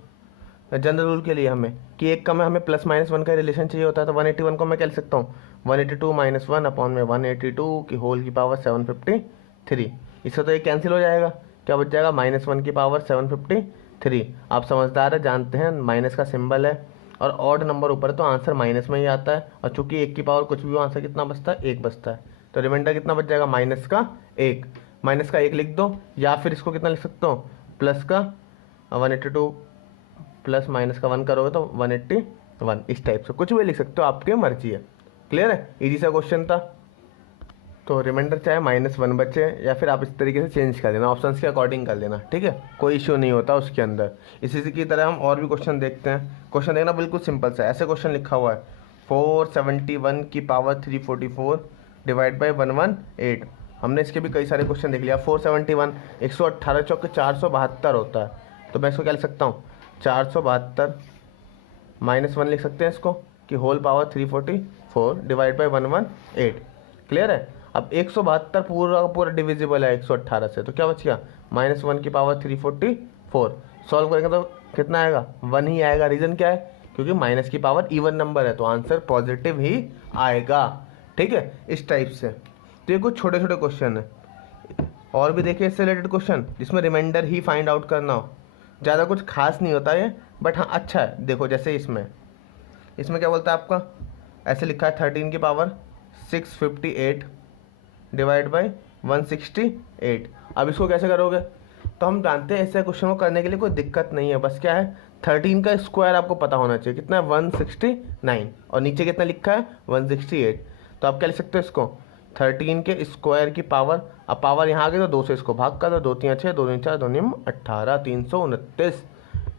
जनरल रूल के लिए हमें कि एक कम है, हमें +-1 का रिलेशन चाहिए होता है। तो 181 को मैं क्या लिख सकता हूँ, 182 - 1 अपॉन में 182 की होल की पावर 753। इससे तो ये कैंसिल हो जाएगा, क्या बच जाएगा, -1 की पावर 753। आप समझदार है, जानते हैं माइनस का सिंबल है और ऑड नंबर ऊपर है तो आंसर माइनस में ही आता है। और चूंकि 1 की पावर कुछ भी हो, आंसर कितना बचता है, 1 बचता है। तो रिमाइंडर कितना बच जाएगा, -1 लिख दो, या फिर इसको कितना लिख सकता हूँ, प्लस का 182 प्लस माइनस का 1 करोगे तो 181, इस टाइप से कुछ भी लिख सकते हो, आपकी मर्जी है। क्लियर है, इजी सा क्वेश्चन था। तो रिमाइंडर चाहे -1 बचे या फिर आप इस तरीके से चेंज कर देना, ऑप्शंस के अकॉर्डिंग कर लेना। ठीक है, कोई इश्यू नहीं होता उसके अंदर। इसी की तरह हम और भी क्वेश्चन देखते हैं। क्वेश्चन देखना बिल्कुल सिंपल सा, ऐसे क्वेश्चन लिखा हुआ है 471 की पावर 344 डिवाइड बाई 118। हमने इसके भी कई सारे क्वेश्चन देख लिया। 471 118 चौक 472 होता है, तो मैं इसको क्या लिख सकता हूँ, 472 -1 लिख सकते हैं इसको कि whole power 344 divide by 118। Clear है। अब 172 पूरा पूरा डिविजिबल है 118 से, तो क्या बच गया, -1 की पावर 344। सॉल्व करेंगे तो कितना आएगा, 1 ही आएगा। रीज़न क्या है, क्योंकि माइनस की पावर इवन नंबर है तो आंसर पॉजिटिव ही आएगा। ठीक है, इस टाइप से। तो ये कुछ छोटे छोटे क्वेश्चन है, और भी देखिए इससे रिलेटेड क्वेश्चन जिसमें रिमाइंडर ही फाइंड आउट करना हो। ज़्यादा कुछ खास नहीं होता है, बट हाँ अच्छा है। देखो जैसे इसमें क्या बोलता है आपका, ऐसे लिखा है 13 की पावर 658 डिवाइड बाई 168। अब इसको कैसे करोगे, तो हम जानते हैं ऐसे क्वेश्चन को करने के लिए कोई दिक्कत नहीं है। बस क्या है, 13 का स्क्वायर आपको पता होना चाहिए, कितना है 169, और नीचे कितना लिखा है 168। तो आप क्या लिख सकते हो इसको, 13 के स्क्वायर की पावर, अब पावर यहाँ आ गई तो 2 से इसको भाग कर दो, 2 3 6, 2 3 4, 2 9 18, 329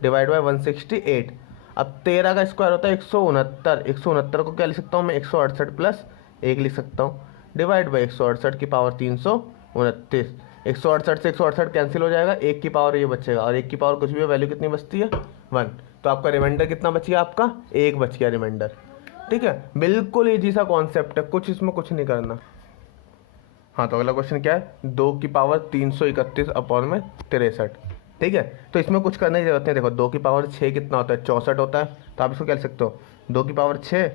डिवाइड बाई 168। अब 13 का स्क्वायर होता है 169, 169 को क्या लिख सकता हूँ मैं, 168 प्लस 1 लिख सकता हूँ डिवाइड बाई 168 की पावर 329। 168 से 168 कैंसिल हो जाएगा, 1 की पावर ये बचेगा, और 1 की पावर कुछ भी वैल्यू कितनी बचती है, 1। तो आपका रिमाइंडर कितना बच गया, आपका 1 बच गया रिमाइंडर। ठीक है, बिल्कुल ईजी सा कॉन्सेप्ट है, कुछ इसमें कुछ नहीं करना। हाँ तो अगला क्वेश्चन क्या है, 2 की पावर 331 अपॉन में 63। ठीक है, तो इसमें कुछ करने की जरूरत नहीं। देखो 2 की पावर 6 कितना होता है, 64 होता है, तो आप इसको क्या लिख सकते हो, 2 की पावर 6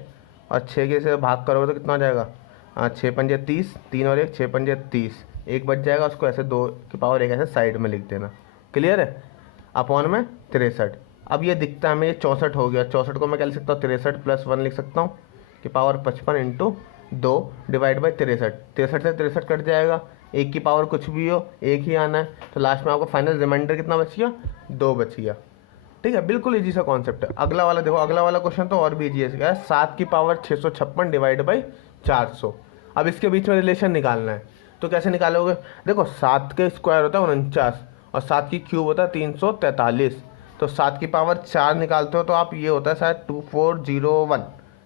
और 6 के से भाग करोगे तो कितना हो जाएगा, 6 पंजे 30, 3 और 1 6 पंजे 30, 1 बच जाएगा। उसको ऐसे 2 की पावर 1 ऐसे साइड में लिख देना। क्लियर है, अपॉन में 63। अब ये दिखता है हमें ये 64 हो गया, 64 को मैं क्या लिख सकता हूँ, 63 प्लस 1 लिख सकता हूँ कि पावर 55 इंटू 2 डिवाइड बाई 63। 63 से 63 कट जाएगा, 1 की पावर कुछ भी हो 1 ही आना है, तो लास्ट में आपको फाइनल रिमाइंडर कितना बच गया, 2 बच गया। ठीक है, बिल्कुल इजी सा कॉन्सेप्ट है। अगला वाला देखो, अगला वाला क्वेश्चन तो और भी इजी है, 7 की पावर 656 डिवाइड बाई 400। अब इसके बीच में रिलेशन निकालना है, तो कैसे निकालोगे, देखो 7 के स्क्वायर होता है 49 और 7 की क्यूब होता है 343। तो 7 की पावर 4 निकालते हो तो आप ये होता है शायद 2401।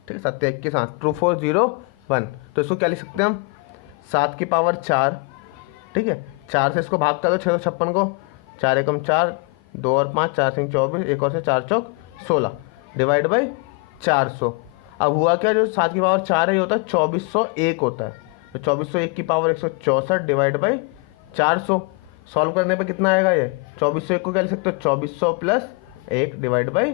ठीक है, 7 के साथ 2401। तो इसको क्या लिख सकते हैं हम, 7 की पावर 4। ठीक है, 4 से इसको भाग कर दो 656 को, 4 एकम 4, 2 और 5 4 सिंह 24, एक और से 4 चौक 16 डिवाइड बाई 400। अब हुआ क्या, जो 7 की पावर 4 है ये होता है 2401 होता है, तो 2401 की पावर 164 डिवाइड बाई 400। सॉल्व करने पे कितना आएगा ये, 2401 को क्या लिख सकते हो 2400 प्लस 1 डिवाइड बाई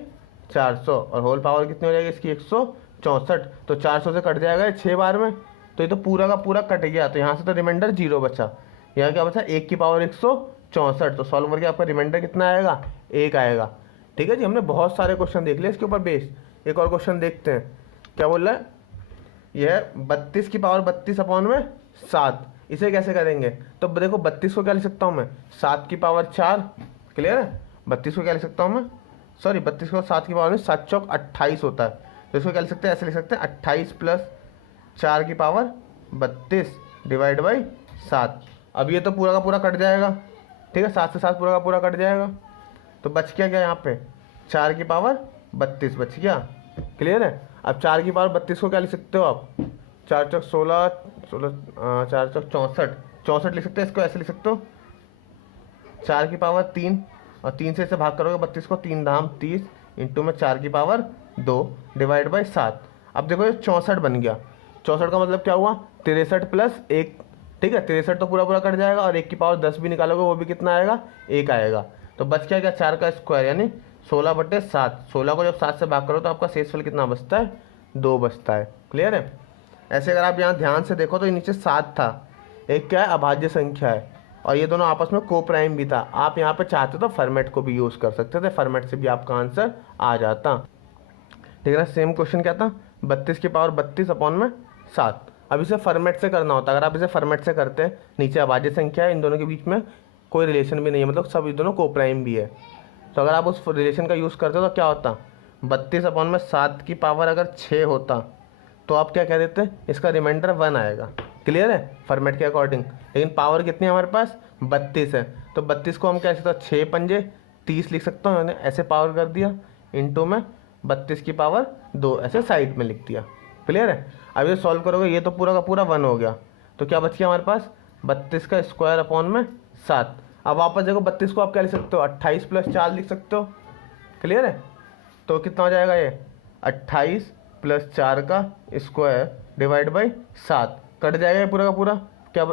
400, और होल पावर कितनी हो जाएगी इसकी 164। तो 400 से कट जाएगा ये 6 बार में, तो ये तो पूरा का पूरा कट गया, तो यहाँ से तो रिमाइंडर 0 बचा। यहाँ क्या बचा 1 की पावर 164, तो सॉल्व करके आपका रिमाइंडर कितना आएगा 1 आएगा। ठीक है जी, हमने बहुत सारे क्वेश्चन देख लिए इसके ऊपर बेस्ड। एक और क्वेश्चन देखते हैं क्या बोल रहा है, यह 32 की पावर 32 अपॉन में 7, इसे कैसे करेंगे। तो देखो 32 को क्या लिख सकता हूँ मैं 7 की पावर 4, क्लियर है। 32 को क्या लिख सकता हूँ मैं, सॉरी 32 को 7 की पावर में 7 चौक 28 होता है, तो इसको क्या लिख सकते हैं, ऐसे लिख सकते हैं 28 प्लस 4 की पावर 32 डिवाइड बाई 7। अब ये तो पूरा का पूरा कट जाएगा, ठीक है, 7 से 7 पूरा का पूरा कट जाएगा, तो बच गया क्या यहाँ पे 4 की पावर 32 बच गया, क्लियर है। अब 4 की पावर 32 को क्या लिख सकते हो आप, 4 चौक 16 4 चौक 64 लिख सकते हैं, इसको ऐसे लिख सकते हो 4 की पावर 3, और 3 से इसे भाग करोगे 32 को, 3 दाम 30 इंटू में 4 की पावर 2 डिवाइड बाई 7। अब देखो ये 64 बन गया, 64 का मतलब क्या हुआ 63 प्लस 1, ठीक है, 63 तो पूरा पूरा कट जाएगा, और 1 की पावर 10 भी निकालोगे वो भी कितना आएगा 1 आएगा। तो बच क्या 4 का स्क्वायर यानी 16/7। 16 को जब 7 से भाग करो तो आपका शेषफल कितना बचता है 2 बचता है, क्लियर है। ऐसे अगर आप यहाँ ध्यान से देखो तो ये नीचे 7 था, एक क्या है अभाज्य संख्या है, और ये दोनों आपस में को प्राइम भी था। आप यहाँ पे चाहते तो फॉर्मेट को भी यूज़ कर सकते थे, फॉर्मेट से भी आपका आंसर आ जाता, ठीक है ना। सेम क्वेश्चन क्या था 32 की पावर 32 अपॉन में 7। अब इसे फॉर्मेट से करना होता है, अगर आप इसे फॉर्मेट से करते हैं, नीचे अभाज्य संख्या है, इन दोनों के बीच में कोई रिलेशन भी नहीं है, मतलब सब ये दोनों को प्राइम भी है, तो अगर आप उस रिलेशन का यूज़ करते हो तो क्या होता 32 अपॉन में 7 की पावर अगर 6 होता तो आप क्या कह देते हैं इसका रिमाइंडर 1 आएगा, क्लियर है, फॉर्मेट के अकॉर्डिंग। लेकिन पावर कितनी है हमारे पास 32 है, तो 32 को हम क्या लिख सकते हैं 6 पंजे 30 लिख सकते हैं, मैंने ऐसे पावर कर दिया, इंटू में 32 की पावर 2 ऐसे साइड में लिख दिया, क्लियर है। अब ये सॉल्व करोगे ये तो पूरा का पूरा 1 हो गया, तो क्या बच गया हमारे पास 32 का स्क्वायर अपॉन में 7। अब वापस देखो 32 को आप क्या लिख सकते हो 28 प्लस 4 लिख सकते हो, क्लियर है। तो कितना हो जाएगा ये 28 प्लस 4 का स्क्वायर डिवाइड बाई 7, कट जाएगा ये पूरा का पूरा, क्या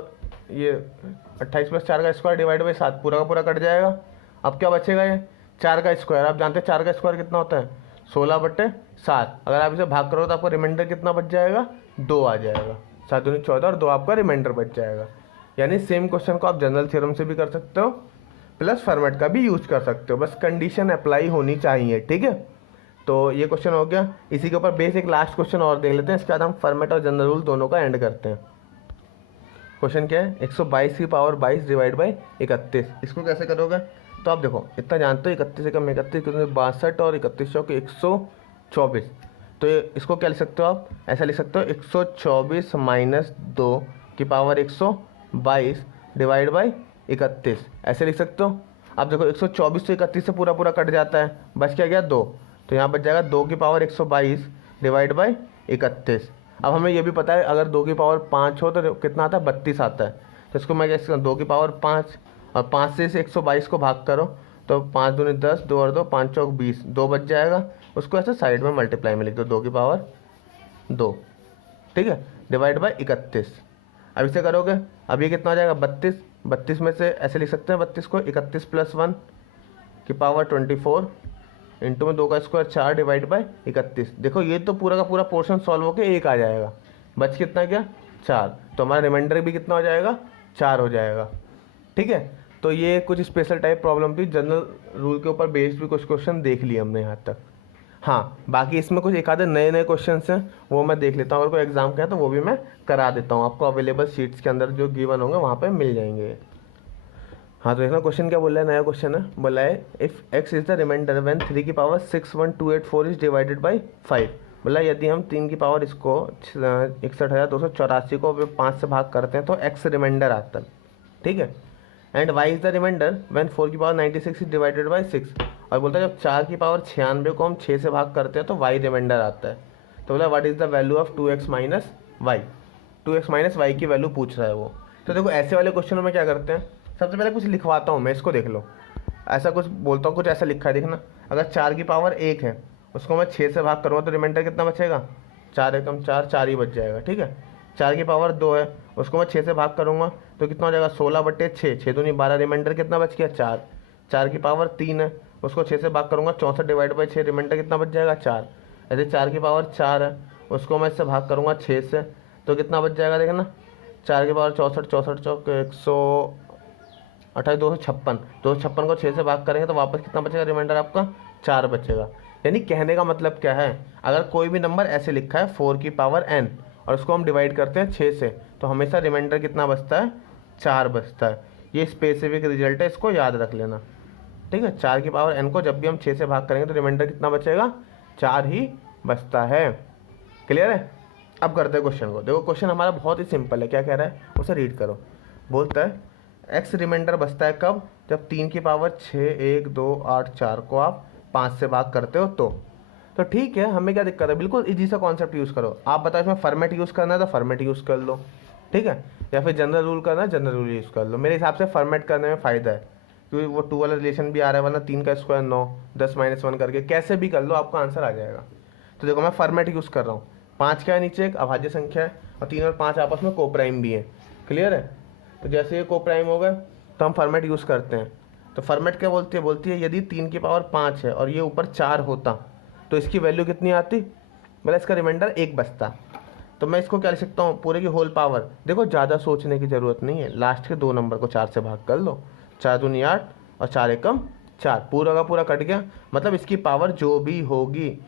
ये 28 प्लस 4 का स्क्वायर डिवाइड बाई 7 पूरा का पूरा कट जाएगा। अब क्या बचेगा ये 4 का स्क्वायर, आप जानते हैं 4 का स्क्वायर कितना होता है 16/7। अगर आप इसे भाग करोगे तो आपका रिमाइंडर कितना बच जाएगा 2 आ जाएगा, 7 दूनी 14 और 2 आपका रिमाइंडर बच जाएगा। यानी सेम क्वेश्चन को आप जनरल थ्योरम से भी कर सकते हो प्लस फॉर्मेट का भी यूज कर सकते हो, बस कंडीशन अप्लाई होनी चाहिए, ठीक है। तो ये क्वेश्चन हो गया, इसी के ऊपर बेस एक लास्ट क्वेश्चन और देख लेते हैं, इसके बाद हम फॉर्मेट और जनरल रूल दोनों का एंड करते हैं। क्वेश्चन क्या है 122 की पावर 22 डिवाइड बाई 31, इसको कैसे करोगे। तो आप देखो इतना जानते हो 31 एकम 31 62 और 31 चौक 124, तो इसको क्या लिख सकते हो आप ऐसा लिख सकते हो 124 माइनस 2 की पावर 122 डिवाइड बाई 31 ऐसे लिख सकते हो। अब देखो 124 से 31 से पूरा पूरा कट जाता है, बच क्या गया 2, तो यहाँ बच जाएगा 2 की पावर 122 डिवाइड बाई 31। अब हमें ये भी पता है अगर 2 की पावर 5 हो तो कितना आता है 32 आता है, तो इसको मैं कैसे करूँ 2 की पावर 5 और 5 से इस 122 को भाग करो तो 5 दूनी 10 2 और 2 5 चौक 20 2 बच जाएगा, उसको ऐसे साइड में मल्टीप्लाई में लिख दो 2 की पावर 2, ठीक है, डिवाइड बाई 31। अब इसे करोगे अब ये कितना आ जाएगा 32 में से ऐसे लिख सकते हैं 32 को 31 प्लस 1 की पावर 24 इंटू में 2 का स्क्वायर 4 डिवाइड बाई 31। देखो ये तो पूरा का पूरा पोर्शन सॉल्व होकर 1 आ जाएगा, बच कितना गया 4, तो हमारा रिमाइंडर भी कितना हो जाएगा 4 हो जाएगा, ठीक है। तो ये कुछ स्पेशल टाइप प्रॉब्लम थी, जनरल रूल के ऊपर बेस्ड भी कुछ क्वेश्चन देख लिए हमने यहाँ तक। हाँ बाकी इसमें कुछ एक आधे नए नए क्वेश्चन हैं वो मैं देख लेता हूँ, अगर कोई एग्जाम का है तो वो भी मैं करा देता हूँ, आपको अवेलेबल शीट्स के अंदर जो गिवन होंगे वहाँ पे मिल जाएंगे। हाँ तो देखना क्वेश्चन क्या बोल रहा है, नया क्वेश्चन है, बोला है if x is the remainder when 3 की पावर 61284 इज डिवाइडेड बाई 5। बोला यदि हम 3 की पावर इसको 61,284 को 5 से भाग करते हैं तो x रिमाइंडर आता है, ठीक है। And y is the remainder when 4 की पावर 96 इज डिवाइडेड बाई 6। और बोलता है जब 4 की पावर 96 को हम 6 से भाग करते हैं तो y रिमाइंडर आता है। तो बोला what is the value of 2x minus y, 2x minus y की वैल्यू पूछ रहा है वो। तो देखो ऐसे वाले क्वेश्चनों में क्या करते हैं, सबसे पहले कुछ लिखवाता हूँ मैं, इसको देख लो। ऐसा कुछ बोलता हूँ, कुछ ऐसा लिखा है देखना, अगर 4 की पावर 1 है उसको मैं 6 से भाग करूँगा तो रिमाइंडर कितना बचेगा, 4 एकम 4, 4 ही बच जाएगा। ठीक है, 4 की पावर 2 है उसको मैं 6 से भाग करूँगा तो कितना हो जाएगा, 16/6, 6 दूनी 12, रिमाइंडर कितना बच गया, 4। 4 की पावर 3 है उसको 6 से भाग करूँगा, 64/6, रिमाइंडर कितना बच जाएगा, 4। ऐसे 4 की पावर 4 है उसको मैं इससे भाग करूँगा 6 से तो कितना बच जाएगा देखना, 4 की पावर 64, 64 चौक 128, 256, 256 को 6 से भाग करेंगे तो वापस कितना बचेगा, रिमाइंडर आपका 4 बचेगा। यानी कहने का मतलब क्या है, अगर कोई भी नंबर ऐसे लिखा है 4 की पावर n और उसको हम डिवाइड करते हैं 6 से तो हमेशा रिमाइंडर कितना बचता है, 4 बचता है। ये स्पेसिफिक रिजल्ट है, इसको याद रख लेना। ठीक है, 4 की पावर n को जब भी हम 6 से भाग करेंगे तो रिमाइंडर कितना बचेगा, 4 ही बचता है। क्लियर है। अब करते हैं क्वेश्चन को। देखो क्वेश्चन हमारा बहुत ही सिंपल है, क्या कह रहा है उसे रीड करो। बोलता है x रिमाइंडर बचता है कब, जब 3 की पावर 6, 1, 2, 8, 4 को आप 5 से भाग करते हो तो ठीक है, हमें क्या दिक्कत है, बिल्कुल इजी सा कॉन्सेप्ट यूज़ करो। आप बताओ इसमें फॉर्मेट यूज़ करना है तो फॉर्मेट यूज़ कर लो, ठीक है, या फिर जनरल रूल करना है जनरल रूल यूज़ कर लो। मेरे हिसाब से फॉर्मेट करने में फ़ायदा है क्योंकि वो 2 वाला रिलेशन भी आ रहा है, वरना 3 का स्क्वायर 9, 10 - 1 करके कैसे भी कर लो आपका आंसर आ जाएगा। तो देखो मैं फॉर्मेट यूज़ कर रहा हूँ, 5 क्या है नीचे एक अभाज्य संख्या है और 3 और 5 आपस में कोप्राइम भी है। क्लियर है। तो जैसे ये कोप्राइम हो गए तो हम फॉर्मेट यूज़ करते हैं। तो फॉर्मेट क्या बोलती है यदि 3 की पावर 5 है और ये ऊपर 4 होता तो इसकी वैल्यू कितनी आती, मतलब इसका रिमाइंडर 1 बचता। तो मैं इसको क्या लिख सकता हूँ, पूरे की होल पावर। देखो ज़्यादा सोचने की ज़रूरत नहीं है, लास्ट के 2 नंबर को 4 से भाग कर लो, 4 दूनी 8 और 4 एकम 4, पूरा का पूरा कट गया। मतलब इसकी पावर जो भी होगी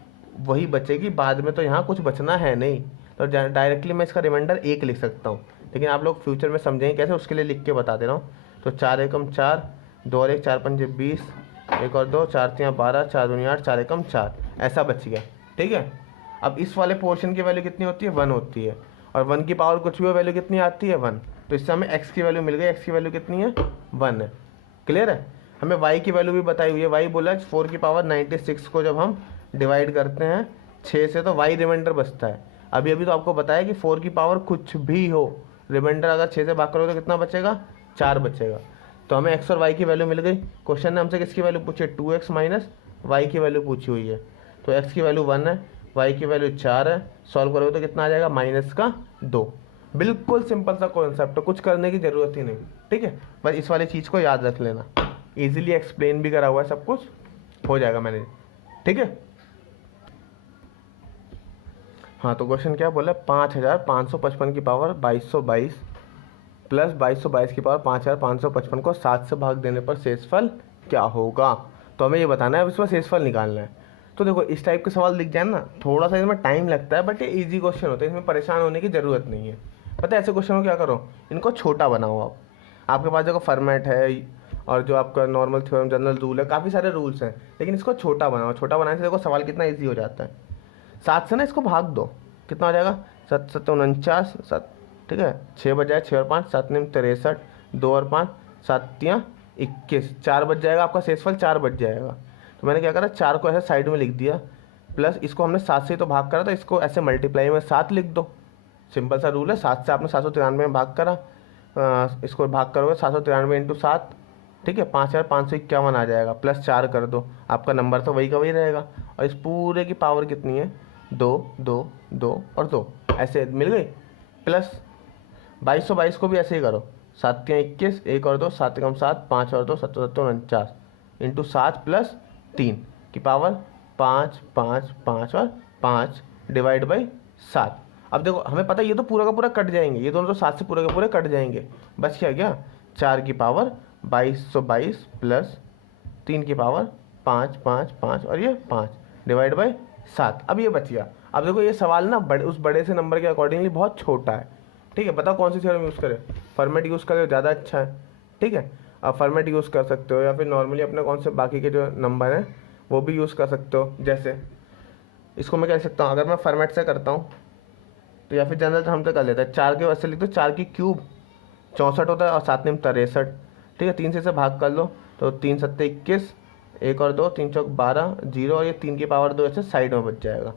वही बचेगी, बाद में तो यहाँ कुछ बचना है नहीं। तो डायरेक्टली मैं इसका रिमाइंडर 1 लिख सकता हूँ, लेकिन आप लोग फ्यूचर में समझेंगे कैसे, उसके लिए लिख के बता दे रहा हूँ। तो 4 एकम 4, 2 और 1 4 पंजे 20, 1 और 2 4 3 12, 4 दूनी 8, 4 एकम 4, ऐसा बच गया। ठीक है। अब इस वाले पोर्शन की वैल्यू कितनी होती है, 1 होती है, और 1 की पावर कुछ भी हो वैल्यू कितनी आती है, 1। तो इससे हमें x की वैल्यू मिल गई, x की वैल्यू कितनी है, 1 है। क्लियर है। हमें y की वैल्यू भी बताई हुई है, y बोला 4 की पावर 96 को जब हम डिवाइड करते हैं 6 से तो y रिमाइंडर बचता है। अभी तो आपको बताया कि 4 की पावर कुछ भी हो, रिमाइंडर अगर 6 से भाग करोगे तो कितना बचेगा, 4 बचेगा। तो हमें x और y की वैल्यू मिल गई। क्वेश्चन ने हमसे किसकी वैल्यू पूछी है, 2x माइनस y की वैल्यू पूछी हुई है। तो x की वैल्यू 1 है, y की वैल्यू 4 है, सॉल्व करोगे तो कितना आ जाएगा, -2। बिल्कुल सिंपल सा कॉन्सेप्ट है, कुछ करने की ज़रूरत ही नहीं। ठीक है, बस इस वाली चीज़ को याद रख लेना, इजीली एक्सप्लेन भी करा हुआ है, सब कुछ हो जाएगा मैंने। ठीक है। हाँ, तो क्वेश्चन क्या बोला, 5555 की पावर 2222 प्लस 2222 की पावर 5555 को 7 से भाग देने पर शेषफल क्या होगा। तो हमें ये बताना है, अब इसमें शेषफल निकालना है। तो देखो इस टाइप के सवाल दिख जाए ना, थोड़ा सा इसमें टाइम लगता है, बट ये इजी क्वेश्चन होता है, इसमें परेशान होने की ज़रूरत नहीं है। पता है ऐसे क्वेश्चन को क्या करो, इनको छोटा बनाओ आप। आपके पास देखो फॉर्मेट है और जो आपका नॉर्मल थ्योरम जनरल रूल है, काफ़ी सारे रूल्स हैं, लेकिन इसको छोटा बनाओ। छोटा बनाने से देखो सवाल कितना ईजी हो जाता है। 7 से ना इसको भाग दो, कितना हो जाएगा, 7 7 49, 7, ठीक है, 6 बच जाए, 6 और 5 7 9 63, 2 और 5 7 3 21, 4 बच जाएगा आपका शेषफल, 4 बच जाएगा। तो मैंने क्या करा, 4 को ऐसे साइड में लिख दिया, प्लस इसको हमने 7 से तो भाग करा, तो इसको ऐसे मल्टीप्लाई में 7 लिख दो। सिंपल सा रूल है, 7 से आपने 793 में भाग करा, इसको भाग करोगे 793 इंटू 7, ठीक है, 5551 आ जाएगा, प्लस 4 कर दो, आपका नंबर तो वही का वही रहेगा। और इस पूरे की पावर कितनी है, 2 2 2 और 2, ऐसे मिल गई। प्लस 2222 को भी ऐसे ही करो, 7 3 21, 1 और 2 7 एकम 7, 5 और 2 7 7 49 इंटू 7 प्लस 3 की पावर 5 5 5 और 5 डिवाइड बाई 7। अब देखो हमें पता है ये तो पूरा का पूरा कट जाएंगे, ये दोनों तो 7 से पूरे के पूरे कट जाएंगे, बच क्या 4 की पावर 2222 प्लस 3 की पावर 5 5 5 और ये 5 डिवाइड बाई 7। अब ये बच गया। अब देखो ये सवाल ना उस बड़े से नंबर के अकॉर्डिंगली बहुत छोटा है। ठीक है, बताओ कौन सी थ्योरम यूज़ करें, फॉर्मेट यूज़ करें ज़्यादा अच्छा है। ठीक है, आप फॉर्मेट यूज़ कर सकते हो, या फिर नॉर्मली अपने कौन से बाकी के जो नंबर हैं वो भी यूज़ कर सकते हो। जैसे इसको मैं कह सकता हूँ, अगर मैं फॉर्मेट से करता हूँ तो या फिर जनरल हम तो कर लेते हैं, 4 के वैसे लिख दो, 4 की क्यूब 64 होता है और 7 9 63। ठीक है, 3 से भाग कर लो, तो 3 7 21, 1 और 2 3 चौक 12 0, और ये 3 की पावर 2 ऐसे साइड में बच जाएगा,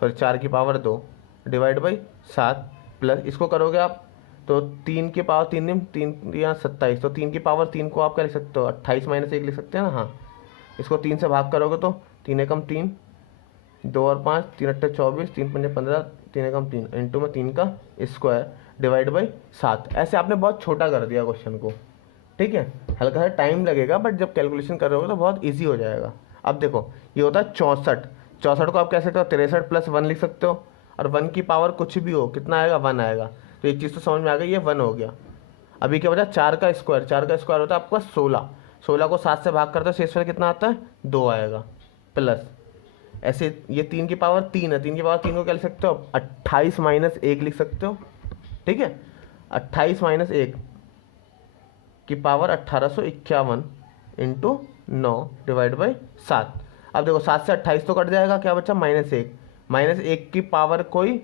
सॉरी 4 की पावर 2 डिवाइड बाई 7, प्लस इसको करोगे आप तो 3 की पावर 3 3 या 27, तो 3 की पावर 3 को आप क्या लिख सकते हो, 28 माइनस 1 लिख सकते हैं ना। हाँ, इसको 3 से भाग करोगे तो 3 एकम 3, 2 और 5, 3 अट्ठे 24, 3 पंजे 15, 3 एकम 3 इंटू में 3 का स्क्वायर डिवाइड बाई 7। ऐसे आपने बहुत छोटा कर दिया क्वेश्चन को, ठीक है। हल्का सा टाइम लगेगा, बट जब कैलकुलेशन कर रहे हो तो बहुत ईजी हो जाएगा। अब देखो ये होता है 64, 64 को आप कह सकते हो 63 प्लस 1 लिख सकते हो, और 1 की पावर कुछ भी हो कितना आएगा, 1 आएगा। तो एक चीज़ तो समझ में आ गई, ये 1 हो गया। अभी क्या बचा, 4 का स्क्वायर, 4 का स्क्वायर होता है आपका 16, 16 को 7 से भाग करते हो शेषफल कितना आता है, 2 आएगा, प्लस ऐसे ये 3 की पावर 3 है, 3 की पावर 3 को क्या लिख सकते हो, 28 माइनस 1 लिख सकते हो, ठीक है। 28 माइनस 1 की पावर 1851 इंटू 9 डिवाइड बाई 7। अब देखो 7 से 28 तो कट जाएगा, क्या बचा, -1, -1 की पावर कोई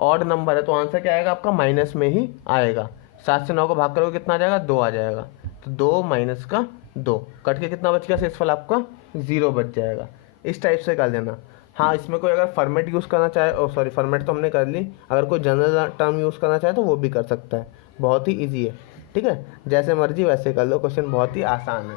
ऑड नंबर है, तो आंसर क्या आएगा आपका, माइनस में ही आएगा। 7 से 9 को भाग करोगे कितना आ जाएगा, 2 आ जाएगा। तो 2 माइनस का 2 कट के कितना बच गया, शेषफल आपका 0 बच जाएगा। इस टाइप से कर देना। हाँ, इसमें कोई अगर फॉर्मेट यूज़ करना चाहे, ओ सॉरी फॉर्मेट तो हमने कर ली, अगर कोई जनरल टर्म यूज़ करना चाहे तो वो भी कर सकता है, बहुत ही ईजी है, ठीक है। जैसे मर्जी वैसे कर लो, क्वेश्चन बहुत ही आसान है।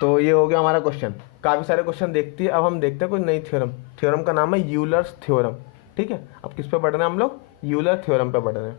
तो ये हो गया हमारा क्वेश्चन। काफ़ी सारे क्वेश्चन देखती है। अब हम देखते हैं कोई नई थ्योरम, थ्योरम का नाम है यूलर्स थ्योरम, ठीक है। अब किस पे पढ़ रहे हैं हम लोग, यूलर थ्योरम पे पढ़ रहे हैं।